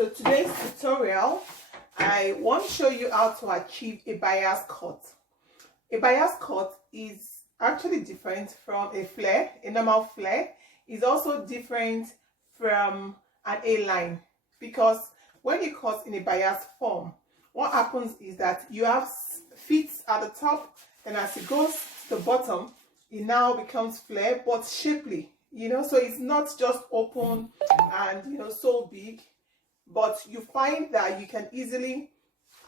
So today's tutorial, I want to show you how to achieve a bias cut. A bias cut is actually different from a flare. A normal flare is also different from an A-line, because when you cut in a bias form, what happens is that you have feet at the top, and as it goes to the bottom, it now becomes flare but shapely, so it's not just open and so big, but you find that you can easily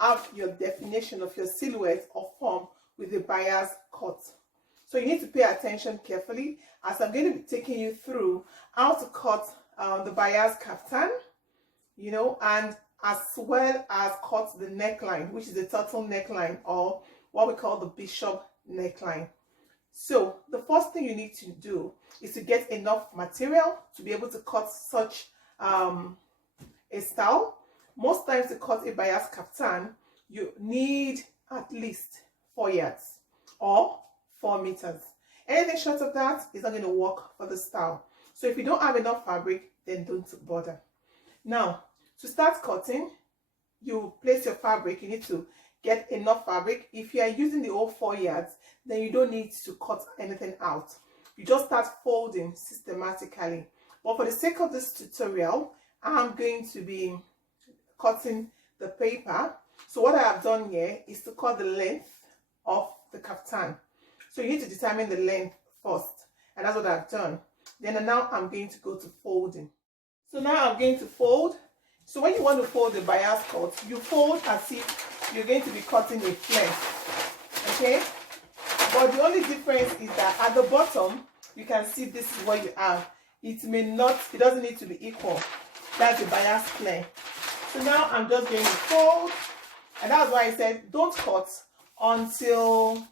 have your definition of your silhouette or form with a bias cut. So you need to pay attention carefully, as I'm going to be taking you through how to cut the bias kaftan, and as well as cut the neckline, which is the turtle neckline, or what we call the bishop neckline. So the first thing you need to do is to get enough material to be able to cut such a style. Most times to cut a bias kaftan, you need at least 4 yards or 4 meters. Anything short of that is not going to work for the style. So if you don't have enough fabric, then don't bother. Now, to start cutting, you place your fabric. You need to get enough fabric. If you are using the whole 4 yards, then you don't need to cut anything out. You just start folding systematically. But for the sake of this tutorial, I'm going to be cutting the paper. So what I have done here is to cut the length of the kaftan. So you need to determine the length first, and that's what I've done. Then now I'm going to go to folding. So now I'm going to fold. So when you want to fold the bias cut, you fold as if you're going to be cutting a flare, okay? But the only difference is that at the bottom, you can see this is what you have. It doesn't need to be equal. That's the bias flare. So now I'm just going to fold, and that's why I said don't cut until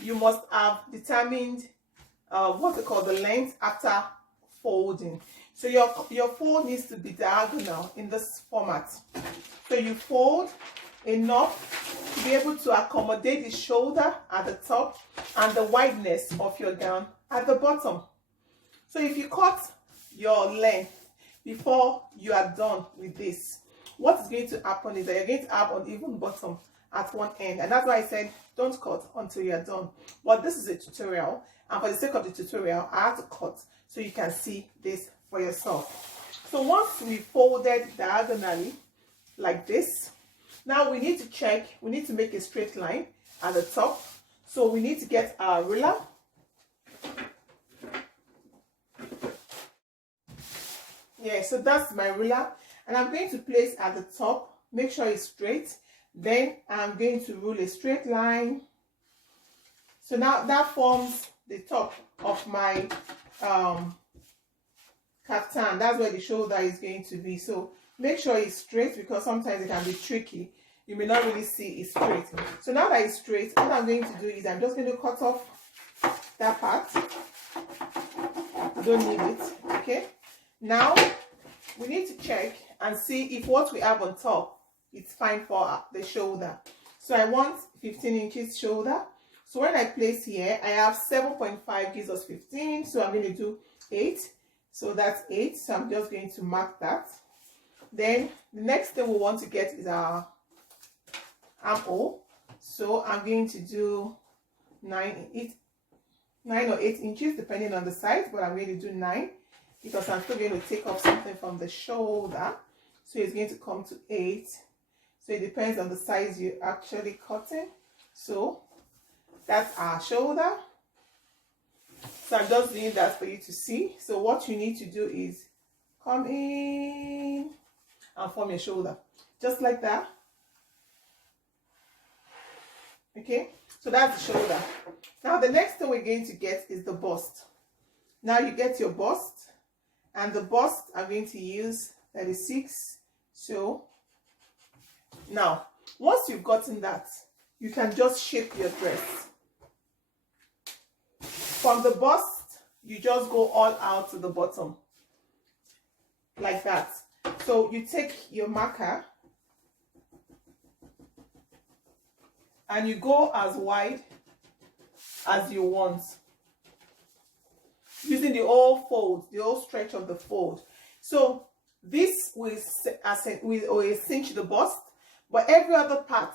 you must have determined what they call the length after folding. So your fold needs to be diagonal in this format. So you fold enough to be able to accommodate the shoulder at the top and the wideness of your gown at the bottom. So if you cut your length before you are done with this, what is going to happen is that you're going to have an uneven bottom at one end, and that's why I said don't cut until you're done. But this is a tutorial, and for the sake of the tutorial, I have to cut so you can see this for yourself. So once we folded diagonally like this, now we need to check, we need to make a straight line at the top. So we need to get our ruler. Yeah, so that's my ruler, and I'm going to place at the top, make sure it's straight. Then I'm going to rule a straight line. So now that forms the top of my kaftan. That's where the shoulder is going to be. So make sure it's straight, because sometimes it can be tricky. You may not really see it straight. So now that it's straight, what I'm going to do is I'm just going to cut off that part. You don't need it, okay? Now we need to check and see if what we have on top, it's fine for the shoulder. So I want 15 inches shoulder. So when I place here, I have 7.5 gives us 15. So I'm going to do 8. So that's 8. So I'm just going to mark that. Then the next thing we want to get is our armhole. So I'm going to do 9 or 8 inches depending on the size, but I'm going to do 9 because I'm still going to take off something from the shoulder. So it's going to come to 8. So it depends on the size you're actually cutting. So that's our shoulder. So I'm just doing that for you to see. So what you need to do is come in and form your shoulder. Just like that. Okay, so that's the shoulder. Now the next thing we're going to get is the bust. Now you get your bust, and the bust I'm going to use 36. So now once you've gotten that, you can just shape your dress. From the bust, you just go all out to the bottom like that. So you take your marker and you go as wide as you want, using the whole fold, the whole stretch of the fold. So This will cinch the bust, but every other part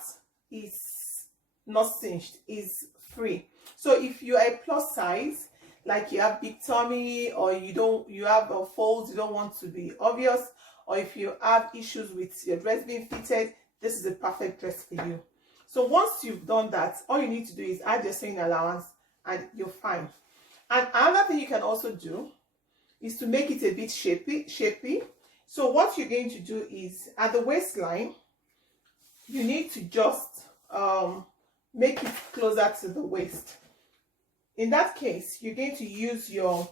is not cinched, is free. So if you are a plus size, like you have big tummy, or you have folds, you don't want to be obvious, or if you have issues with your dress being fitted, this is a perfect dress for you. So once you've done that, all you need to do is add your sewing allowance and you're fine. And another thing you can also do is to make it a bit shapy. So what you're going to do is, at the waistline, you need to just make it closer to the waist. In that case, you're going to use your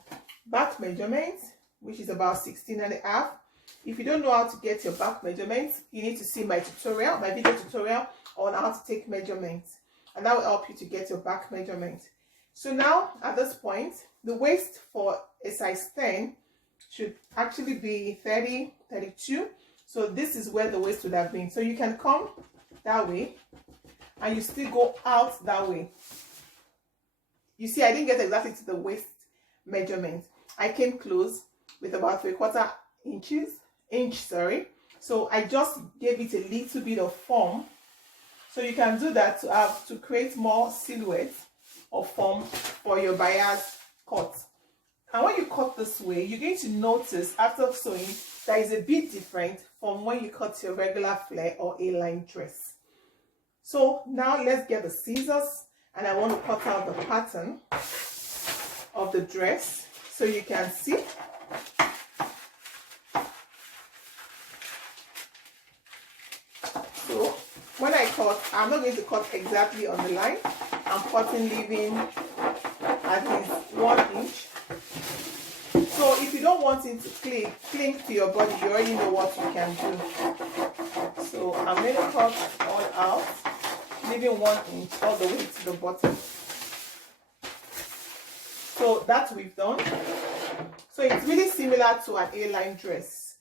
back measurement, which is about 16.5. If you don't know how to get your back measurements, you need to see my tutorial, my video tutorial on how to take measurements, and that will help you to get your back measurement. So now at this point, the waist for a size 10 should actually be 30, 32. So this is where the waist would have been. So you can come that way and you still go out that way. You see, I didn't get exactly to the waist measurement. I came close with about 3/4 inch, sorry. So I just gave it a little bit of form. So you can do that to create more silhouette or form for your bias cut. And when you cut this way, you're going to notice after sewing that is a bit different from when you cut your regular flare or A-line dress. So now let's get the scissors, and I want to cut out the pattern of the dress so you can see. So when I cut, I'm not going to cut exactly on the line. I'm cutting, leaving at least 1 inch. So if you don't want it to cling to your body, you already know what you can do. So I'm going to cut all out, leaving 1 inch all the way to the bottom. So that we've done. So it's really similar to an A-line dress,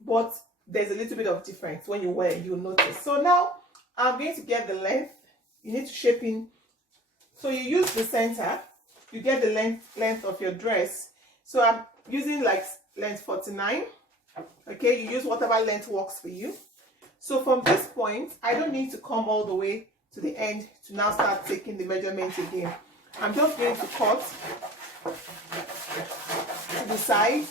but there's a little bit of difference when you wear it, you'll notice. So now I'm going to get the length. You need to shape in. So you use the center, you get the length of your dress. So I'm using like length 49. Okay, you use whatever length works for you. So from this point, I don't need to come all the way to the end to now start taking the measurements again. I'm just going to cut to the side,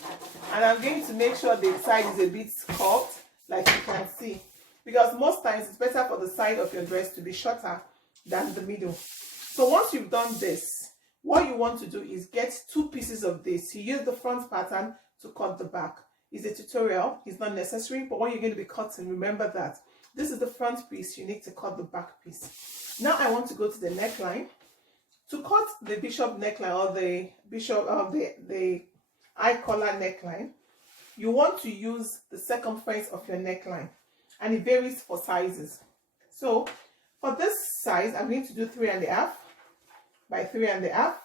and I'm going to make sure the side is a bit curved, like you can see, because most times it's better for the side of your dress to be shorter than the middle. So once you've done this, what you want to do is get 2 pieces of this. You use the front pattern to cut the back. It's a tutorial, it's not necessary, but when you're going to be cutting, remember that this is the front piece, you need to cut the back piece. Now I want to go to the neckline. To cut the bishop neckline, or the bishop of the eye collar neckline, you want to use the circumference of your neckline, and it varies for sizes. So for this size, I'm going to do 3.5 by 3.5.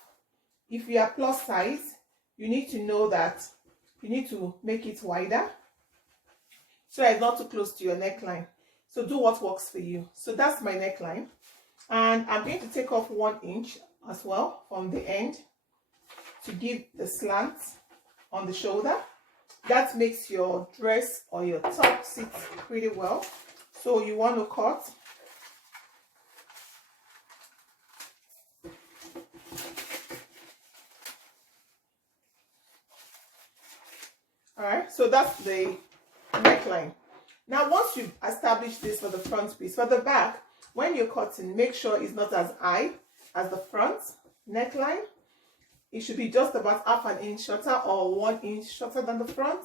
If you are plus size, you need to know that you need to make it wider so it's not too close to your neckline. So do what works for you. So that's my neckline, and I'm going to take off 1 inch as well from the end to give the slant on the shoulder. That makes your dress or your top sit pretty well. So you want to cut Alright, so that's the neckline. Now once you've established this for the front piece, for the back, when you're cutting, make sure it's not as high as the front neckline. It should be just about half an inch shorter or 1 inch shorter than the front.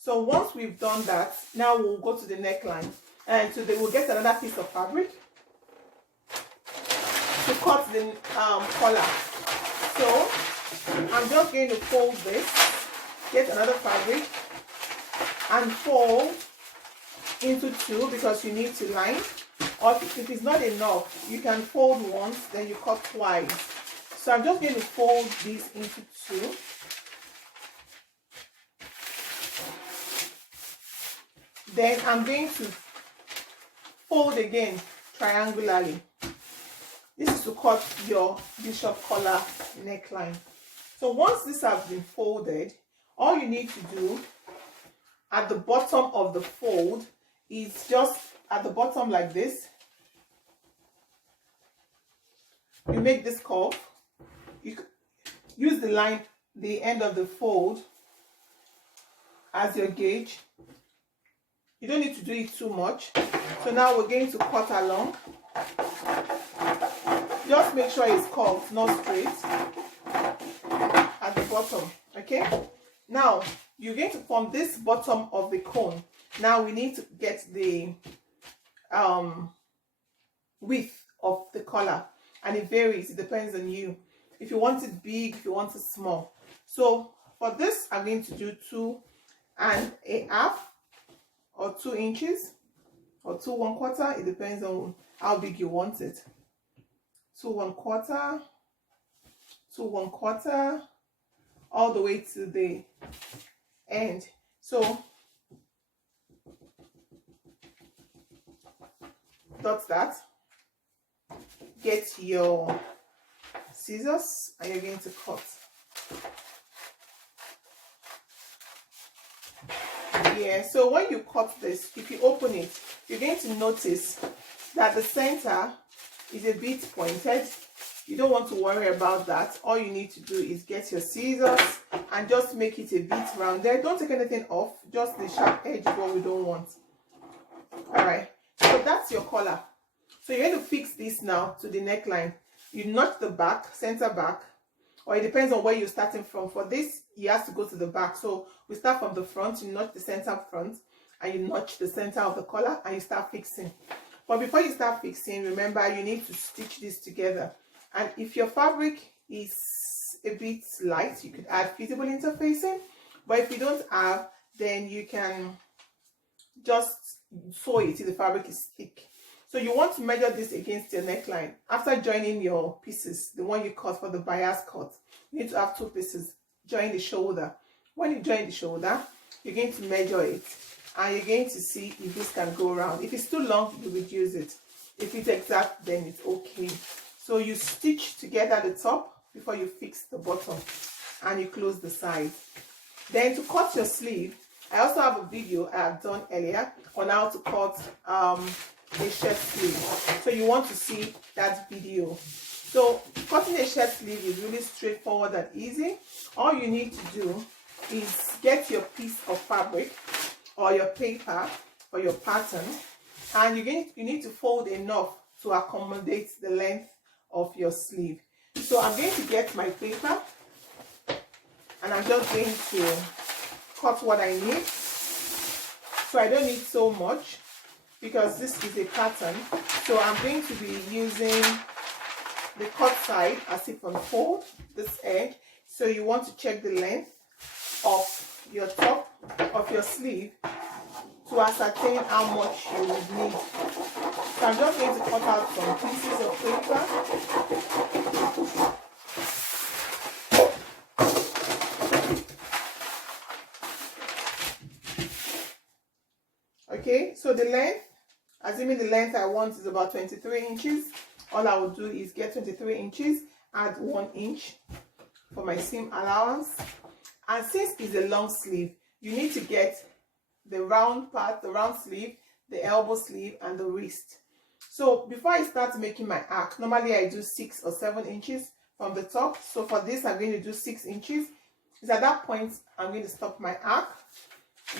So once we've done that, now we'll go to the neckline, and so we'll get another piece of fabric to cut the collar. So I'm just going to fold this, get another fabric and fold into 2 because you need to line. Or if it's not enough, you can fold once, then you cut twice. So I'm just going to fold this into 2. Then I'm going to fold again triangularly. This is to cut your bishop collar neckline. So once this has been folded, all you need to do at the bottom of the fold is just at the bottom like this. You make this curve. You use the line, the end of the fold as your gauge. You don't need to do it too much. So now we're going to cut along. Just make sure it's curved, not straight at the bottom. Okay, now you're going to form this bottom of the cone. Now we need to get the width of the collar, and it varies. It depends on you. If you want it big, if you want it small. So for this, I'm going to do 2.5 or 2 inches or 2 1/4. It depends on how big you want it. 2 1/4, 2 1/4, all the way to the end. So dot that. Get your scissors and you're going to cut. Yeah, so when you cut this, if you open it, you're going to notice that the center is a bit pointed. You don't want to worry about that. All you need to do is get your scissors and just make it a bit rounded. Don't take anything off, just the sharp edge is what we don't want. All right, so that's your collar. So you're going to fix this now to the neckline. You notch the back, center back, or it depends on where you're starting from. For this, you have to go to the back. So we start from the front, you notch the center front, and you notch the center of the collar, and you start fixing. But before you start fixing, remember you need to stitch this together. And if your fabric is a bit light, you could add feasible interfacing. But if you don't have, then you can just sew it if the fabric is thick. So you want to measure this against your neckline. After joining your pieces, the one you cut for the bias cut, you need to have 2 pieces. Join the shoulder. When you join the shoulder, you're going to measure it. And you're going to see if this can go around. If it's too long, you reduce it. If it's exact, then it's okay. So you stitch together the top before you fix the bottom. And you close the side. Then to cut your sleeve, I also have a video I have done earlier on how to cut a shirt sleeve. So you want to see that video. So cutting a shirt sleeve is really straightforward and easy. All you need to do is get your piece of fabric or your paper or your pattern, and you need to fold enough to accommodate the length of your sleeve. So I'm going to get my paper and I'm just going to cut what I need. So I don't need so much because this is a pattern. So I'm going to be using the cut side as if unfold this edge. So you want to check the length of your top of your sleeve to ascertain how much you would need. So I'm just going to cut out some pieces of paper. Okay, so the length, assuming the length I want is about 23 inches, all I will do is get 23 inches, add 1 inch for my seam allowance. And since it's a long sleeve, you need to get the round part, the round sleeve, the elbow sleeve, and the wrist. So before I start making my arc, normally I do 6 or 7 inches from the top. So for this, I'm going to do 6 inches. It's at that point I'm going to stop my arc.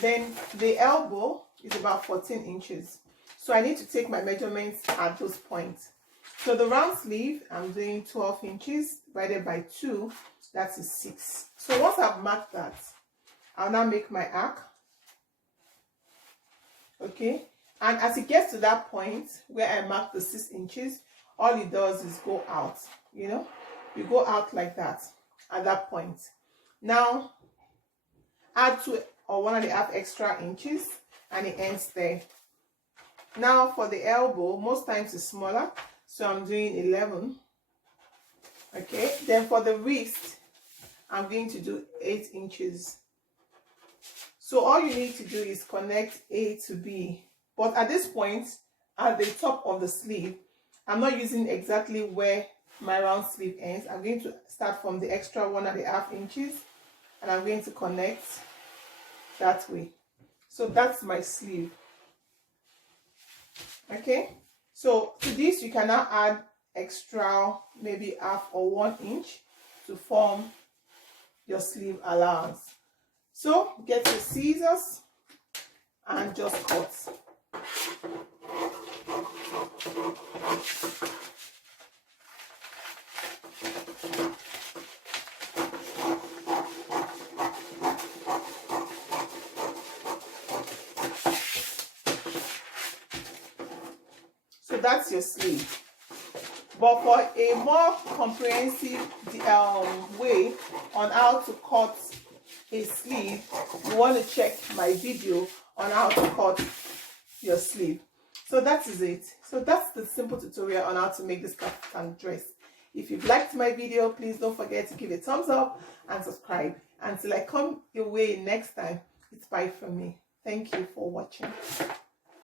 Then the elbow is about 14 inches. So I need to take my measurements at those points. So the round sleeve, I'm doing 12 inches divided by 2, that is 6. So once I've marked that, I'll now make my arc. Okay, and as it gets to that point where I mark the 6 inches, all it does is go out. You know, you go out like that at that point. Now add 2 or 1.5 extra inches and it ends there. Now for the elbow, most times it's smaller, so I'm doing 11. Okay, then for the wrist, I'm going to do 8 inches. So all you need to do is connect A to B. But at this point, at the top of the sleeve, I'm not using exactly where my round sleeve ends. I'm going to start from the extra 1.5 inches and I'm going to connect that way. So that's my sleeve. Okay, so to this you can now add extra, maybe half or 1 inch to form your sleeve allowance. So get your scissors and just cut. So that's your sleeve. But for a more comprehensive way on how to cut a sleeve, you want to check my video on how to cut your sleeve. So that is it. So that's the simple tutorial on how to make this kaftan dress. If you've liked my video, please don't forget to give it a thumbs up and subscribe. Until I come your way next time, it's bye from me. Thank you for watching.